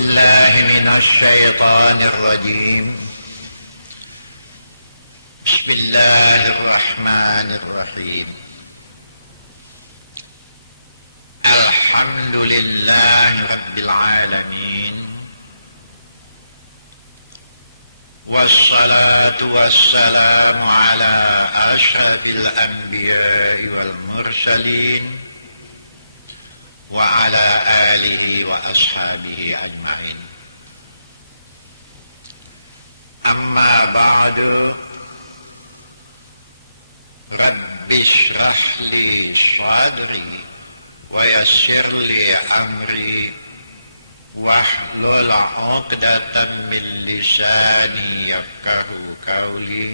بالله من الشيطان الرجيم. بسم الله الرحمن الرحيم. الحمد لله رب العالمين، والصلاة والسلام على أشرف الأنبياء والمرسلين وعلى آله وأصحابه أجمعين. أما بعد، رب اشرح لي صدري ويسر لي أمري واحلل عقدة من لساني يفقه قولي.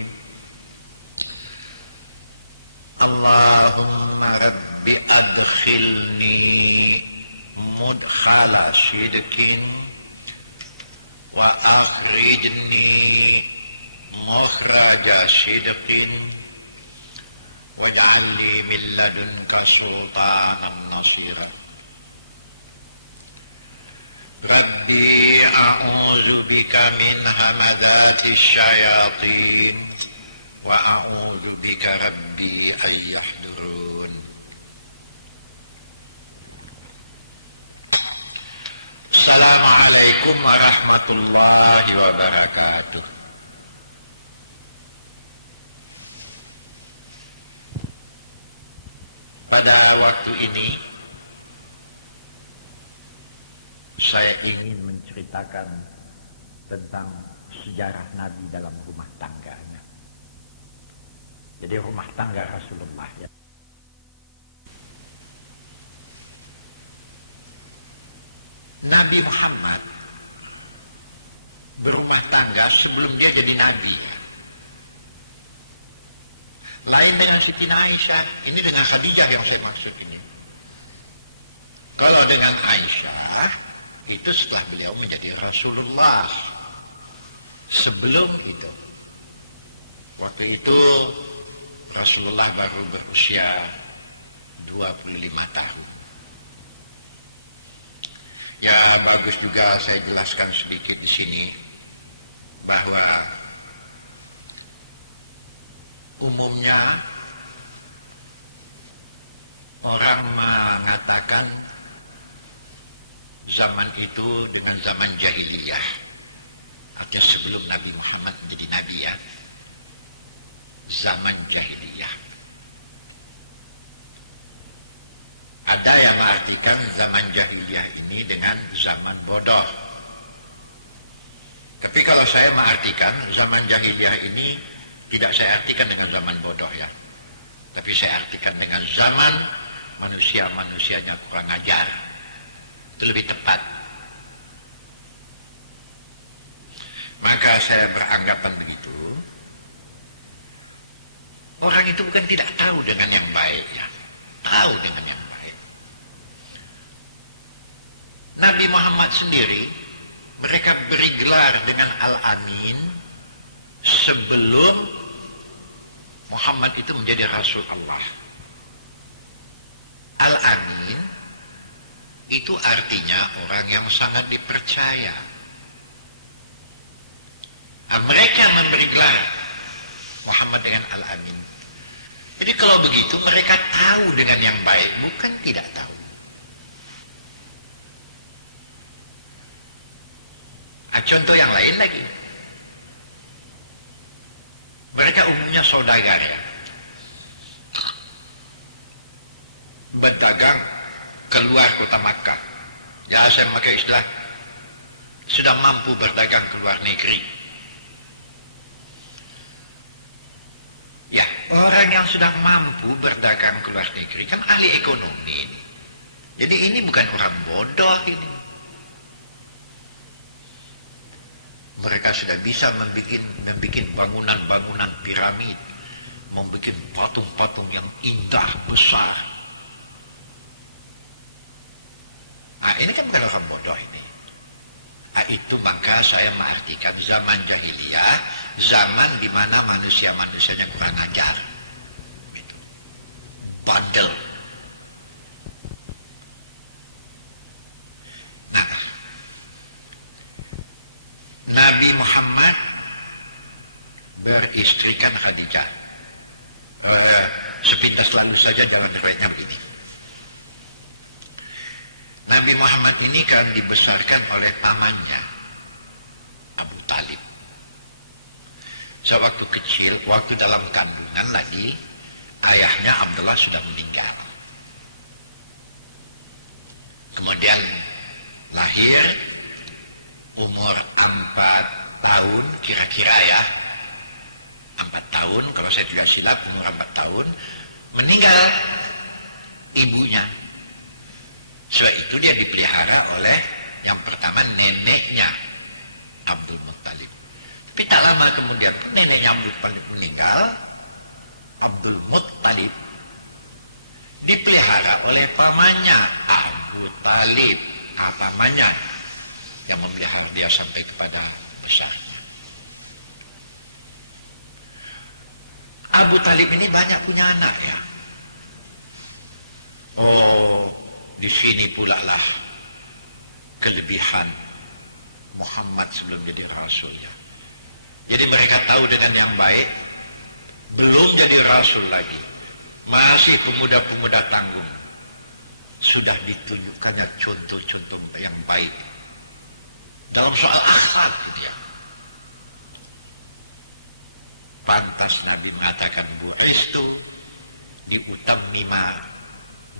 اللهم رب أدخلني مدخل صدق وأخرجني مخرج صدق واجعل لي من لدنك سلطانا نصيرا. ربي أعوذ بك من همزات الشياطين وأعوذ بك ربي أن يحضرون. Assalamualaikum warahmatullahi wabarakatuh. Pada waktu ini saya ingin menceritakan tentang sejarah Nabi dalam rumah tangganya. Jadi rumah tangga Rasulullah ya. Nabi Muhammad berumah tangga sebelum dia jadi Nabi. Lain dengan Siti Aisyah, ini dengan Khadijah yang saya maksud ini. Kalau dengan Aisyah, itu setelah beliau menjadi Rasulullah. Sebelum itu, waktu itu Rasulullah baru berusia 25 tahun. Ya, bagus juga saya jelaskan sedikit di sini bahwa umumnya orang mengatakan zaman itu dengan zaman jahiliyah, artinya sebelum Nabi Muhammad menjadi Nabi ya, zaman jahiliyah. Ada yang mengartikan zaman jahiliyah ini dengan zaman bodoh. Tapi kalau saya mengartikan zaman jahiliyah ini, tidak saya artikan dengan zaman bodoh ya. Tapi saya artikan dengan zaman manusia-manusianya kurang ajar. Itu lebih tepat. Maka saya beranggapan begitu. Orang itu bukan tidak tahu dengan yang baik ya. Tahu dengan yang baik. Nabi Muhammad sendiri, mereka beri gelar dengan Al-Amin sebelum Muhammad itu menjadi Rasul Allah. Al-Amin itu artinya orang yang sangat dipercaya. Nah, mereka memberi gelar Muhammad dengan Al-Amin. Jadi kalau begitu mereka tahu dengan yang baik, bukan tidak tahu. Contoh yang lain lagi. Mereka umumnya saudagar ya. Berdagang keluar kota Makkah. Ya, saya pakai istilah sudah mampu berdagang keluar negeri. Ya, orang yang sudah mampu berdagang keluar negeri kan ahli ekonomi. Jadi ini bukan orang bodoh ini. Mereka sudah bisa membuat bangunan-bangunan piramid, membuat patung-patung yang indah, besar. Nah, ini kan bukan orang bodoh ini. Nah, itu maka saya mengartikan zaman jahiliyah, zaman di mana manusia-manusianya kurang ajar. Bandel. Nabi Muhammad beristrikan Khadijah. Sepintas lalu saja jangan banyak ini. Nabi Muhammad ini kan dibesarkan oleh pamannya, Abu Talib. Sewaktu kecil, waktu dalam kandungan lagi, ayahnya Abdullah sudah meninggal. Kemudian lahir, umur 4 tahun kira-kira ya. 4 tahun, kalau saya tidak silap, umur 4 tahun, meninggal ibunya. Sebab itu dia dipelihara oleh yang pertama neneknya Abdul Muttalib. Tapi tak lama kemudian neneknya Abdul Muttalib meninggal, Abdul Muttalib dipelihara oleh pamannya Abu Talib. Pamannya yang memelihara dia sampai kepada besar. Abu Talib ini banyak punya anak ya. Oh, di sini pula lah kelebihan Muhammad sebelum jadi rasulnya. Jadi mereka tahu dengan yang baik, belum jadi rasul lagi, masih pemuda-pemuda tanggung, sudah ditunjukkan contoh-contoh yang baik dalam soal akhlak dia. Pantas Nabi mengatakan bu'istu diutammima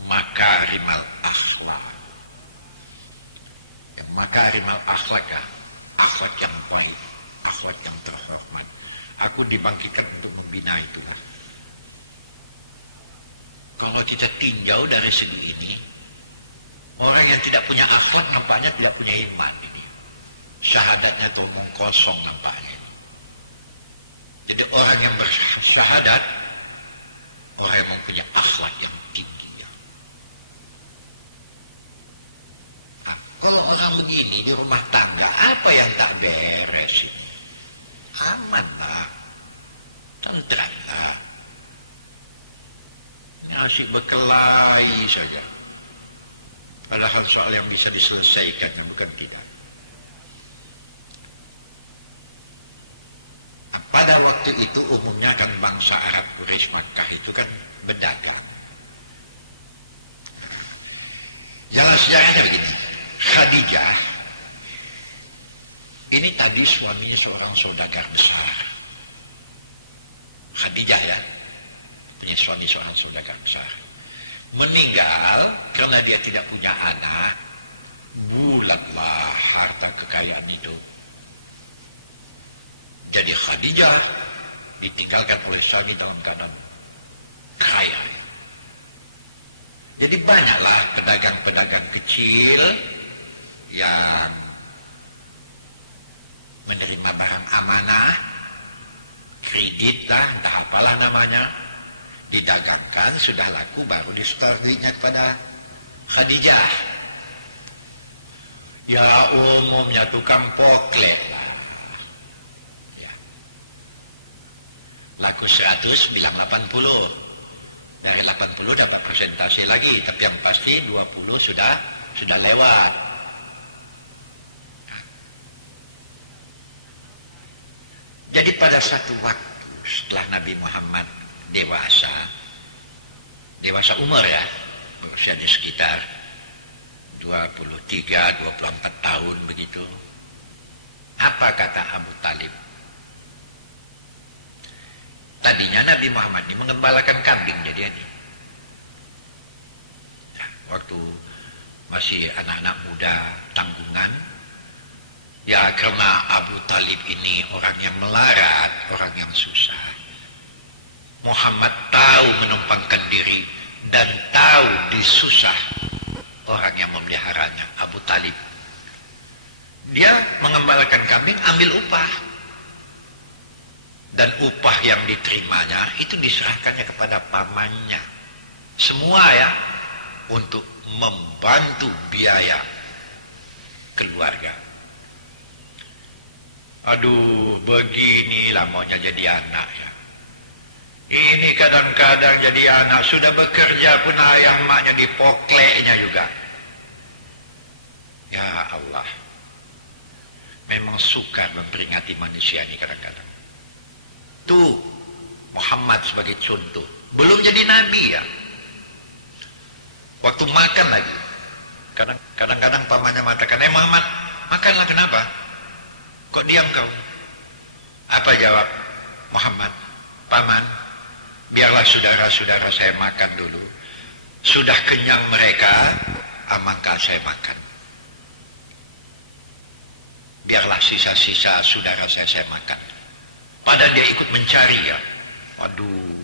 makarimal akhlak. Yang makarimal akhlak ya, akhlak yang baik, akhlak yang terhormat. Aku dibangkitkan untuk membina itu. Kalau kita tinjau dari segi ini, orang yang tidak punya akhlak nampaknya tidak punya iman ini. Syahadatnya terbang kosong nampaknya. Jadi orang yang bersyahadat, orang yang mempunyai akhlak yang tinggi. Nah, kalau orang begini di rumah tangga, apa yang tak beres? Aman lah, tentram lah. Masih berkelahi saja. Padahal soal yang bisa diselesaikan, bukan tidak. Pada waktu itu umumnya kan bangsa Arab Quraisy Makkah itu kan berdagang. Jalan sejarahnya begini. Khadijah ini tadi suaminya seorang saudagar besar. Khadijah ya, punya suami seorang saudagar besar. Meninggal karena dia tidak punya anak. Bulatlah harta kekayaan itu. Jadi Khadijah ditinggalkan oleh suami dalam keadaan kaya. Jadi banyaklah pedagang-pedagang kecil yang menerima barang amanah, kredit lah, entah apalah namanya, didagangkan, sudah laku, baru disetorkannya kepada Khadijah. Ya umumnya tukang poklet lah. Laku 100 bilang 80. Dari 80 dapat persentase lagi, tapi yang pasti 20 sudah lewat. Jadi pada satu waktu setelah Nabi Muhammad dewasa umur ya, usianya sekitar 23-24 tahun begitu. Apa kata Abu Talib? Tadinya Nabi Muhammad ini mengembalakan kambing jadi ini. Nah, waktu masih anak-anak muda tanggungan, ya karena Abu Talib ini orang yang melarat, orang yang susah. Muhammad tahu menumpangkan diri dan tahu disusah orang yang memeliharanya, Abu Talib. Dia mengembalakan kambing, ambil upah. Dan upah yang diterimanya itu diserahkannya kepada pamannya. Semua ya, untuk membantu biaya keluarga. Aduh, beginilah maunya jadi anak ya. Ini kadang-kadang jadi anak, sudah bekerja pun ayah emaknya dipokleknya juga. Ya Allah. Memang memang sukar memperingati manusia ini kadang-kadang. Tuh Muhammad sebagai contoh, belum jadi nabi ya. Waktu makan lagi, kadang-kadang pamannya mengatakan, Muhammad, makanlah, kenapa? Kok diam kau? Apa jawab Muhammad? Paman, biarlah saudara-saudara saya makan dulu. Sudah kenyang mereka, maka saya makan. Biarlah sisa-sisa saudara saya makan. Padahal dia ikut mencari ya. Waduh,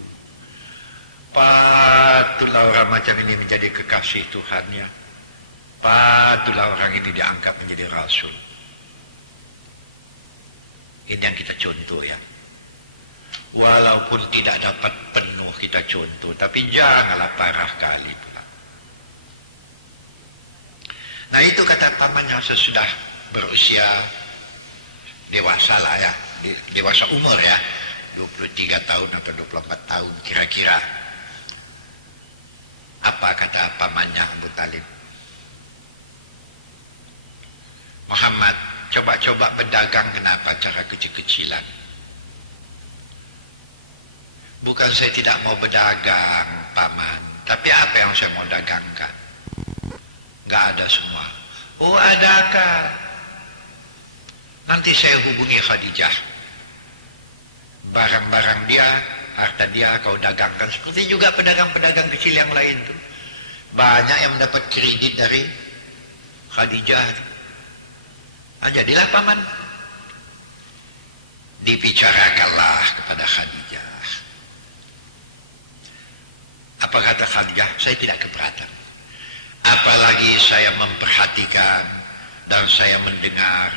patutlah orang macam ini menjadi kekasih Tuhan ya. Patutlah orang ini diangkat menjadi rasul. Ini yang kita contoh ya. Walaupun tidak dapat penuh kita contoh, tapi janganlah parah kali pula. Nah itu kata pamannya sesudah berusia dewasa lah ya, dewasa umur ya, 23 tahun atau 24 tahun kira-kira. Apa kata pamannya Abu Talib? Muhammad, coba-coba berdagang, kenapa cara kecil-kecilan? Bukan saya tidak mau berdagang, paman, tapi apa yang saya mau dagangkan? Gak ada semua. Oh, adakah? Nanti saya hubungi Khadijah. Barang-barang dia, harta dia kau dagangkan. Seperti juga pedagang-pedagang kecil yang lain tuh. Banyak yang mendapat kredit dari Khadijah. Nah, jadilah paman. Dibicarakanlah kepada Khadijah. Apa kata Khadijah? Saya tidak keberatan. Apalagi saya memperhatikan dan saya mendengar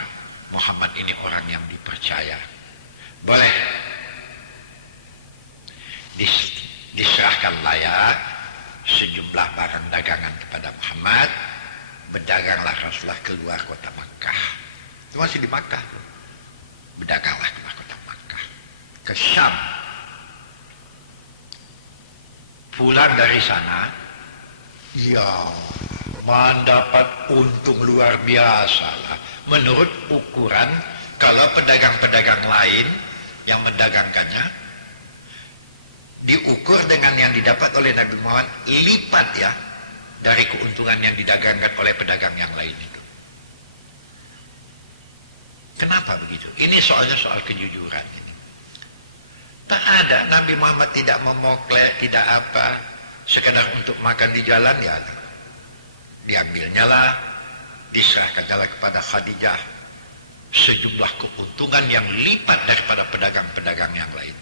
Muhammad ini orang yang dipercaya. Boleh. Diserahkanlah ya sejumlah barang dagangan kepada Muhammad. Berdaganglah Rasulullah keluar kota Makkah. Itu masih di Makkah. Berdaganglah keluar kota Makkah. Ke Syam. Pulang dari sana, ya, mendapat untung luar biasa lah. Menurut ukuran, kalau pedagang-pedagang lain yang mendagangkannya, diukur dengan yang didapat oleh Nabi Muhammad, lipat ya, dari keuntungan yang didagangkan oleh pedagang yang lain itu. Kenapa begitu? Ini soalnya soal kejujuran. Tak ada, Nabi Muhammad tidak memoklet, tidak apa, sekedar untuk makan di jalan ya. Diambilnya lah, diserahkannya kepada Khadijah sejumlah keuntungan yang lipat daripada pedagang-pedagang yang lain.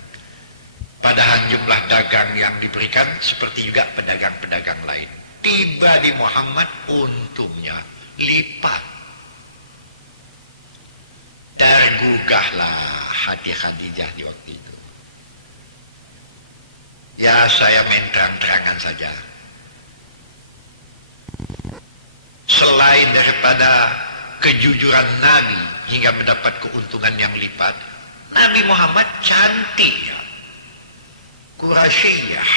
Padahal jumlah dagang yang diberikan seperti juga pedagang-pedagang lain. Tiba di Muhammad untungnya lipat. Tergugahlah hati Khadijah di waktu itu. Ya, saya main terang-terangan saja. Selain daripada kejujuran Nabi hingga mendapat keuntungan yang lipat, Nabi Muhammad cantik ya. Quraisyiyah,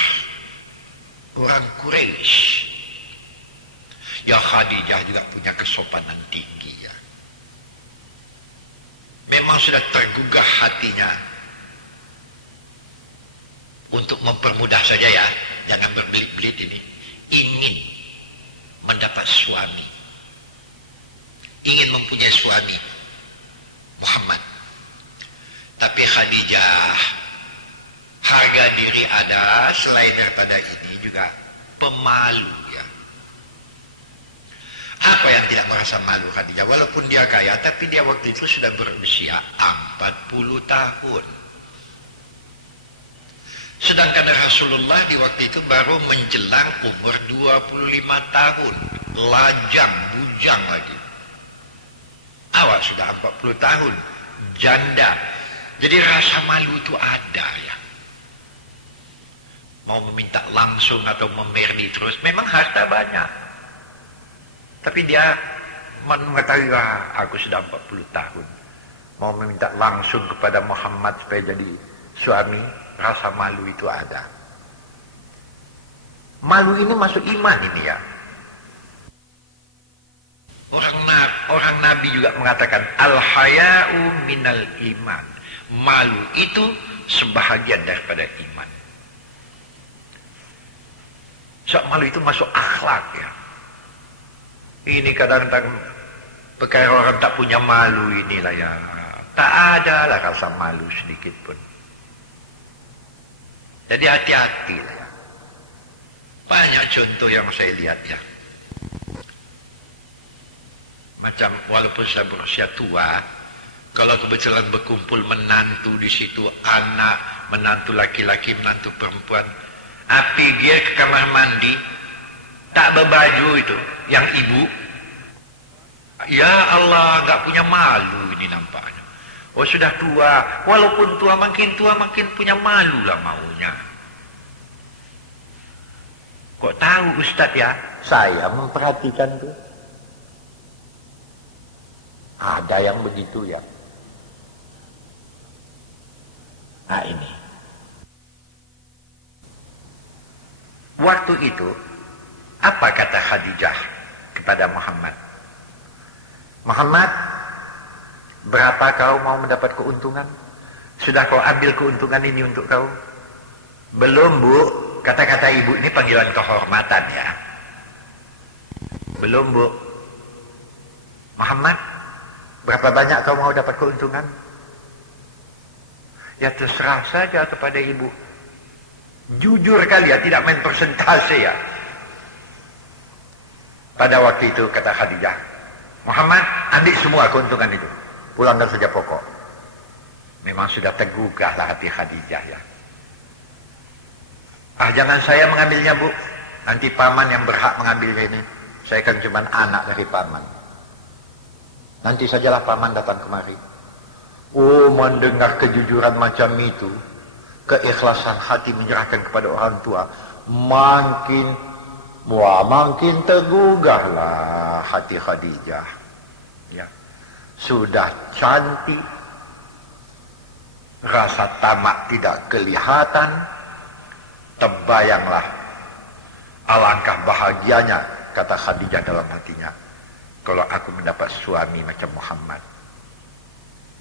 orang Quraisy. Ya, Khadijah juga punya kesopanan tinggi ya. Memang sudah tergugah hatinya. Untuk mempermudah saja ya, jangan berbelit-belit ini. Ingin mendapat suami. Ingin mempunyai suami. Muhammad. Tapi Khadijah, harga diri ada, selain daripada ini juga pemalu ya. Apa yang tidak merasa malu Khadijah? Walaupun dia kaya, tapi dia waktu itu sudah berusia 40 tahun. Sedangkan Rasulullah di waktu itu baru menjelang umur 25 tahun. Lajang, bujang lagi. Awal sudah 40 tahun. Janda. Jadi rasa malu itu ada ya. Mau meminta langsung atau memerni terus. Memang harta banyak. Tapi dia mengetahui, aku sudah 40 tahun. Mau meminta langsung kepada Muhammad supaya jadi suami. Rasa malu itu ada. Malu ini masuk iman ini ya. orang Nabi juga mengatakan al-haya'u minal iman. Malu itu sebahagian daripada iman. So, malu itu masuk akhlak ya. Ini kadang-kadang perkara orang tak punya malu inilah ya. Tak ada lah rasa malu sedikit pun. Jadi hati-hati lah ya. Banyak contoh yang saya lihat ya. Macam walaupun saya berusia tua, kalau kebetulan berkumpul menantu di situ, anak, menantu laki-laki, menantu perempuan, pergi ke kamar mandi, tak berbaju itu, yang ibu, ya Allah, nggak punya malu ini nampaknya. Oh sudah tua, walaupun tua makin punya malu lah maunya. Kok tahu Ustaz ya? Saya memperhatikan tuh. Ada yang begitu ya. Nah ini. Waktu itu, apa kata Khadijah kepada Muhammad? Muhammad, berapa kau mau mendapat keuntungan? Sudah kau ambil keuntungan ini untuk kau? Belum bu, kata-kata ibu ini panggilan kehormatan ya. Belum bu. Muhammad, berapa banyak kau mau dapat keuntungan? Ya terserah saja kepada ibu. Jujur kali ya, tidak main persentase ya. Pada waktu itu kata Khadijah, Muhammad, ambil semua keuntungan itu, pulangkan saja pokok. Memang sudah tergugahlah hati Khadijah ya. Jangan saya mengambilnya bu, nanti paman yang berhak mengambilnya ini. Saya kan cuma anak dari paman. Nanti sajalah paman datang kemari. Oh, mendengar kejujuran macam itu, keikhlasan hati menyerahkan kepada orang tua, makin tergugahlah hati Khadijah. Ya. Sudah cantik, rasa tamak tidak kelihatan, terbayanglah alangkah bahagianya, kata Khadijah dalam hatinya, kalau aku mendapat suami macam Muhammad.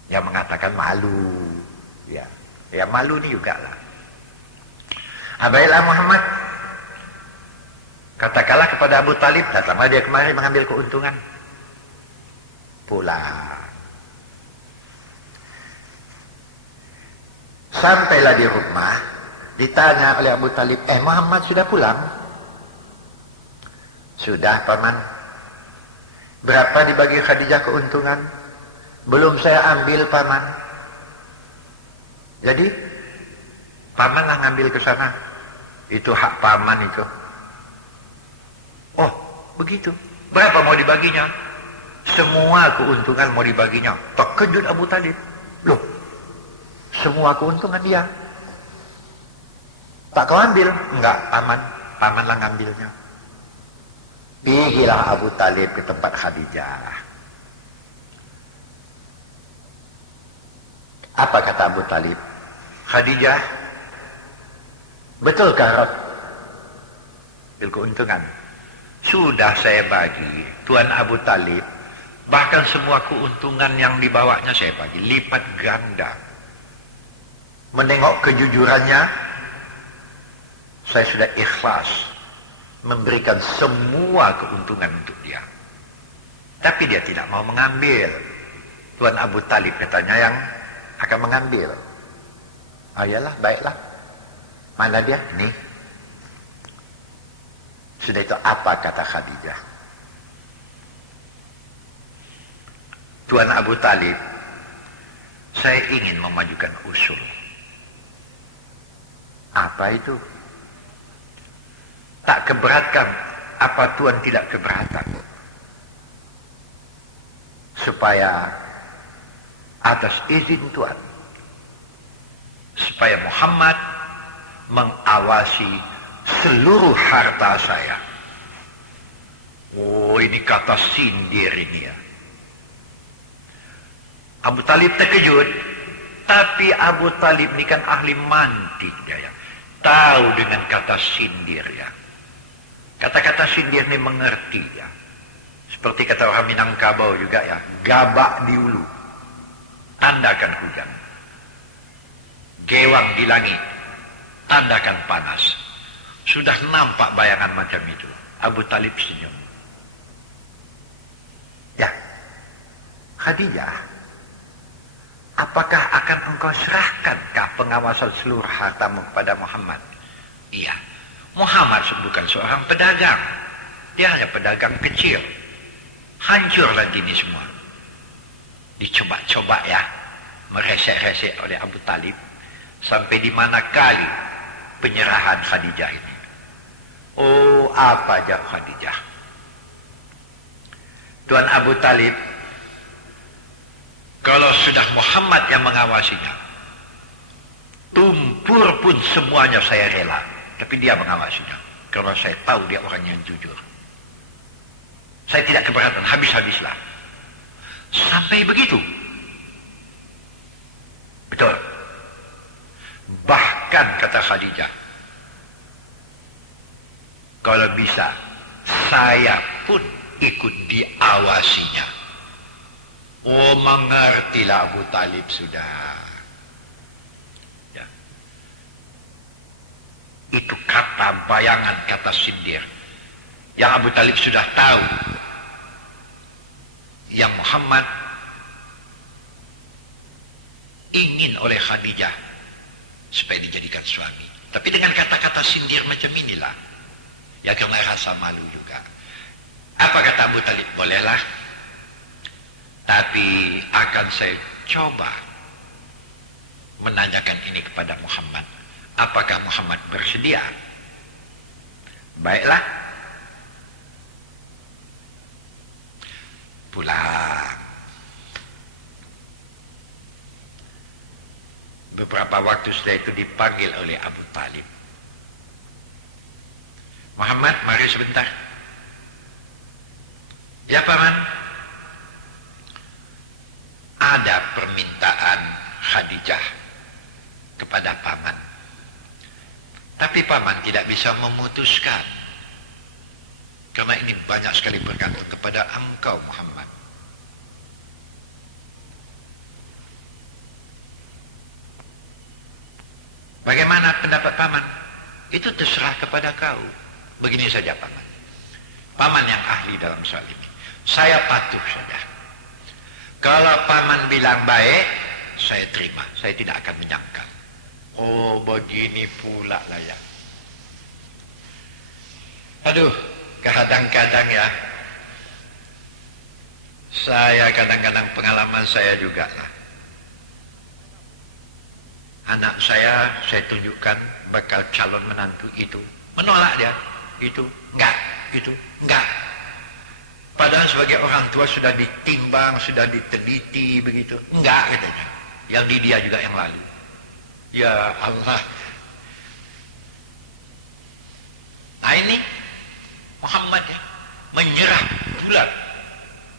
Yang mengatakan malu. Ya malu ni juga lah. Baiklah Muhammad, katakanlah kepada Abu Talib, datanglah dia kemari mengambil keuntungan. Pulang. Sampailah di rumah, ditanya oleh Abu Talib, Muhammad sudah pulang? Sudah paman. Berapa dibagi Khadijah keuntungan? Belum saya ambil paman. Jadi paman lah ngambil ke sana. Itu hak paman itu. Oh begitu. Berapa mau dibaginya? Semua keuntungan mau dibaginya. Terkejut Abu Talib. Loh, semua keuntungan dia. Tak kau ambil? Enggak, paman. Paman lah ngambilnya. Pergilah Abu Talib ke tempat Khadijah. Apa kata Abu Talib? Khadijah, betulkah keuntungan? Sudah saya bagi, Tuan Abu Talib. Bahkan semua keuntungan yang dibawanya saya bagi, lipat ganda. Menengok kejujurannya, saya sudah ikhlas memberikan semua keuntungan untuk dia. Tapi dia tidak mau mengambil. Tuan Abu Talib katanya yang akan mengambil. Ayalah, baiklah. Mana dia? Nih. Sudah itu apa kata Khadijah? Tuan Abu Talib, saya ingin memajukan usul. Apa itu? Tak keberatan. Apa Tuan tidak keberatan? Supaya atas izin Tuhan, supaya Muhammad mengawasi seluruh harta saya. Oh, ini kata sindir ini ya. Abu Talib terkejut, tapi Abu Talib ini kan ahli mantik ya. Tahu dengan kata sindir ya. Kata-kata sindir ini mengerti ya. Seperti kata orang Minangkabau juga ya, gabak di hulu, tandakan hujan. Gewang di langit, tandakan panas. Sudah nampak bayangan macam itu. Abu Talib senyum. Ya, Khadijah, apakah akan engkau serahkankah pengawasan seluruh hartamu kepada Muhammad? Iya, Muhammad bukan seorang pedagang. Dia hanya pedagang kecil. Hancurlah ini semua. Dicoba-coba ya, meresek-resek oleh Abu Talib. Sampai di mana kali penyerahan Khadijah ini. Oh, apa aja Khadijah. Tuan Abu Talib, kalau sudah Muhammad yang mengawasinya, tumpur pun semuanya saya rela. Tapi dia mengawasinya. Karena saya tahu dia orang yang jujur. Saya tidak keberatan, habis-habislah. Sampai begitu. Betul. Bahkan kata Khadijah, kalau bisa, saya pun ikut diawasinya. Oh, mengertilah Abu Talib sudah. Ya. Itu kata bayangan, kata sindir. Yang Abu Talib sudah tahu. Yang Muhammad ingin oleh Khadijah supaya dijadikan suami. Tapi dengan kata-kata sindir macam inilah. Ya karena rasa malu juga. Apa kata Abu Talib? Bolehlah. Tapi akan saya coba menanyakan ini kepada Muhammad. Apakah Muhammad bersedia? Baiklah. Pulang. Beberapa waktu setelah itu dipanggil oleh Abu Talib. Muhammad, mari sebentar. Ya Paman, ada permintaan Khadijah kepada Paman. Tapi Paman tidak bisa memutuskan. Karena ini banyak sekali bergantung kepada engkau Muhammad. Bagaimana pendapat Paman? Itu terserah kepada kau. Begini saja Paman. Paman yang ahli dalam soal ini. Saya patuh saja. Kalau Paman bilang baik, saya terima. Saya tidak akan menyangkal. Oh, begini pula lah ya. Aduh, kadang-kadang ya. Saya kadang-kadang pengalaman saya juga lah. Anak saya tunjukkan bakal calon menantu itu. Menolak dia. Itu enggak, itu enggak. Padahal sebagai orang tua sudah ditimbang, sudah diteliti begitu. Enggak katanya. Yang di dia juga yang lalu. Ya Allah. Nah ini Muhammad ya, menyerah bulat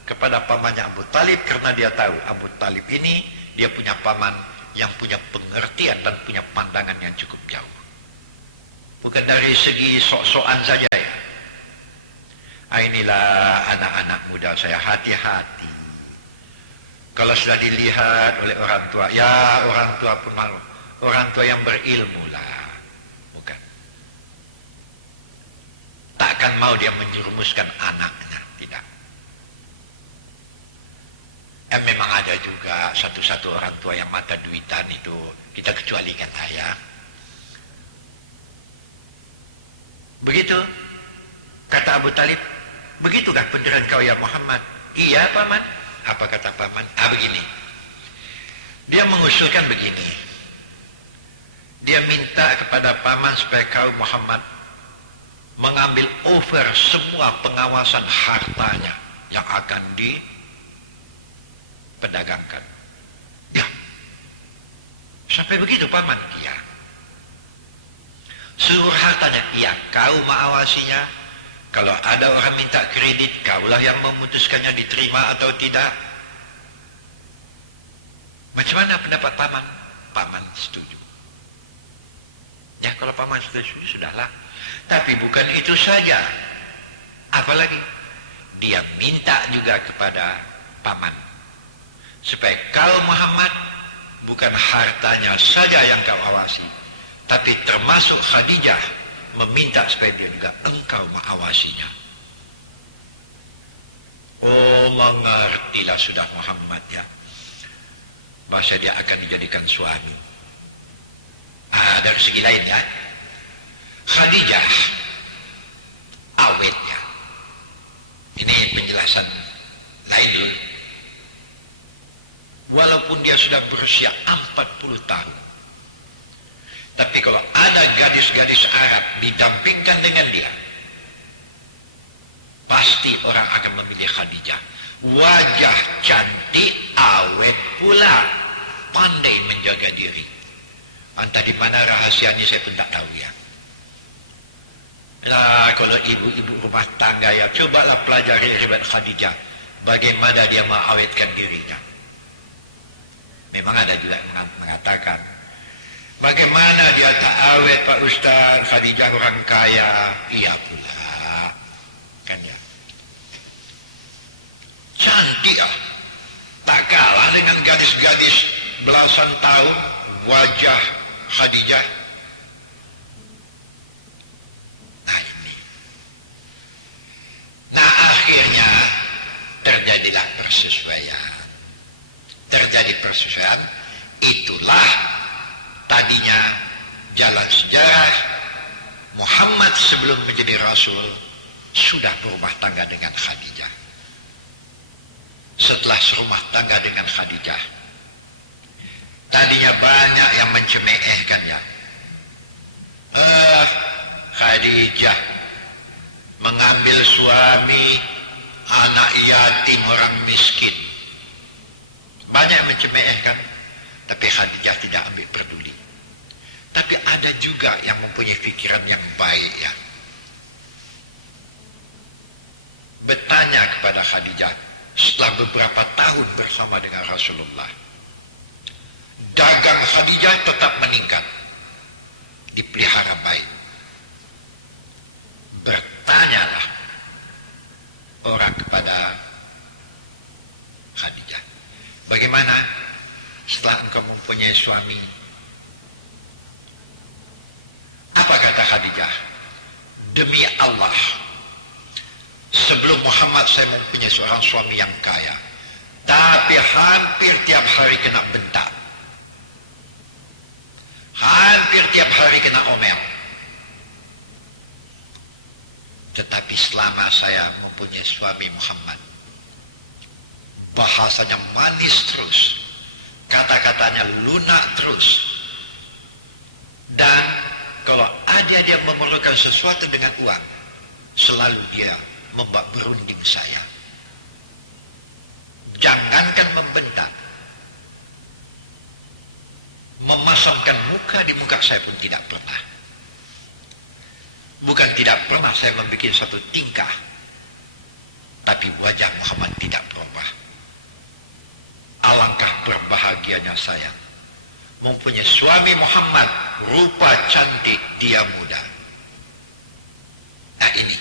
kepada pamannya Abu Talib karena dia tahu Abu Talib ini dia punya paman yang punya pengertian dan punya pandangan yang cukup jauh. Bukan dari segi sok-sokan saja ya. Inilah anak-anak muda saya, hati-hati. Kalau sudah dilihat oleh orang tua, ya orang tua pun malu. Orang tua yang berilmu lah. Bukan. Takkan mau dia menjerumuskan anaknya. Tidak. Memang ada juga satu-satu orang tua yang mata duitan itu. Kita kecualikan ayah. Begitu. Kata Abu Talib. Begitukah pendirian kau ya Muhammad? Iya Paman. Apa kata Paman? Begini. Dia mengusulkan begini. Dia minta kepada Paman supaya kau Muhammad mengambil over semua pengawasan hartanya yang akan diperdagangkan. Ya. Sampai begitu Paman? Iya. Seluruh hartanya? Iya. Kau mengawasinya. Kalau ada orang minta kredit, kaulah yang memutuskannya diterima atau tidak. Macam mana pendapat Paman? Paman setuju. Ya kalau Paman setuju, sudahlah. Tapi bukan itu saja. Apalagi dia minta juga kepada paman supaya kalau Muhammad bukan hartanya saja yang kau awasi, tapi termasuk Khadijah, meminta supaya dia juga engkau mengawasinya. Oh, mengertilah sudah Muhammad ya, bahasa dia akan dijadikan suami. Dari segi lain ya, Khadijah awetnya. Ini penjelasan lain dulu. Walaupun dia sudah berusia 40 tahun, tapi kalau ada gadis-gadis Arab didampingkan dengan dia, pasti orang akan memilih Khadijah. Wajah cantik, awet pula, pandai menjaga diri. Entah di mana rahasianya saya pun tak tahu ya. Nah, kalau ibu-ibu rumah tangga ya, cobalah pelajari riwayat Khadijah, bagaimana dia mengawetkan dirinya. Memang ada juga yang mengatakan, bagaimana dia tak awet Pak Ustaz, Khadijah orang kaya. Iya pula, kan ya. Cantik ah, tak kalah dengan gadis-gadis belasan tahun. Wajah Khadijah. Nah ini. Nah akhirnya terjadilah persesuaian. Terjadi persesuaian. Itulah tadinya jalan sejarah Muhammad sebelum menjadi Rasul sudah berumah tangga dengan Khadijah. Setelah serumah tangga dengan Khadijah, tadinya banyak yang mencemehkannya. Khadijah mengambil suami anak yatim orang miskin. Banyak yang mencemehkan, tapi Khadijah tidak ambil peduli. Tapi ada juga yang mempunyai pikiran yang baik ya. Bertanya kepada Khadijah setelah beberapa tahun bersama dengan Rasulullah. Dagang Khadijah tetap meningkat, dipelihara baik. Bertanyalah orang kepada Khadijah, bagaimana setelah engkau mempunyai suami? Apa kata Khadijah? Demi Allah, sebelum Muhammad saya mempunyai seorang suami yang kaya, tapi hampir tiap hari kena bentak. Hampir tiap hari kena omel. Tetapi selama saya mempunyai suami Muhammad, bahasanya manis terus, kata-katanya lunak terus, dan kalau ada dia memerlukan sesuatu dengan uang, selalu dia membuat berunding saya. Jangankan membentak, memasangkan muka di muka saya pun tidak pernah. Bukan tidak pernah saya membuat satu tingkah, tapi wajah Muhammad tidak berubah. Alangkah berbahagianya saya mempunyai suami Muhammad, rupa cantik, dia muda. Nah ini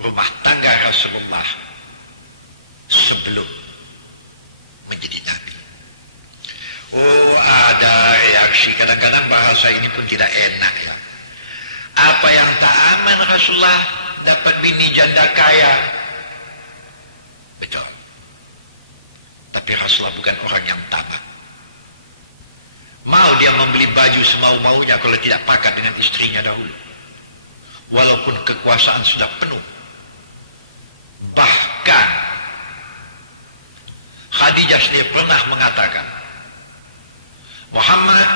rumah tangga Rasulullah sebelum menjadi Nabi. Oh, ada reaksi, kadang-kadang bahasa ini pun tidak enak ya. Apa yang tak aman Rasulullah dapat bini janda kaya. Betul. Tapi Rasulullah bukan orang yang tamak. Mau dia membeli baju semau-maunya kalau tidak pakat dengan istrinya dahulu. Walaupun kekuasaan sudah penuh. Bahkan Khadijah sendiri pernah mengatakan, Muhammad,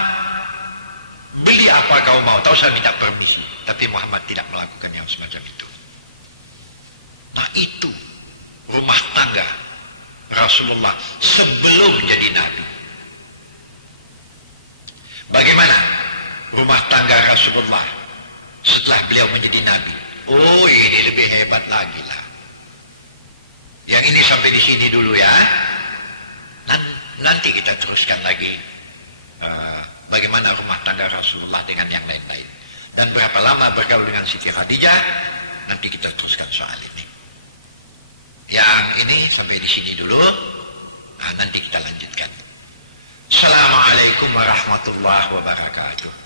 beli apa kau mau, tahu saya minta permisi. Tapi Muhammad tidak melakukan yang semacam itu. Nah itu rumah tangga Rasulullah sebelum jadi Nabi. Bagaimana rumah tangga Rasulullah setelah beliau menjadi Nabi? Oh, ini lebih hebat lagi lah. Yang ini sampai di sini dulu ya. Nanti kita teruskan lagi bagaimana rumah tangga Rasulullah dengan yang lain-lain. Dan berapa lama bergaul dengan Siti Khadijah, nanti kita teruskan soal ini. Yang ini sampai di sini dulu. Nah, nanti kita lanjutkan. Assalamualaikum warahmatullahi wabarakatuh.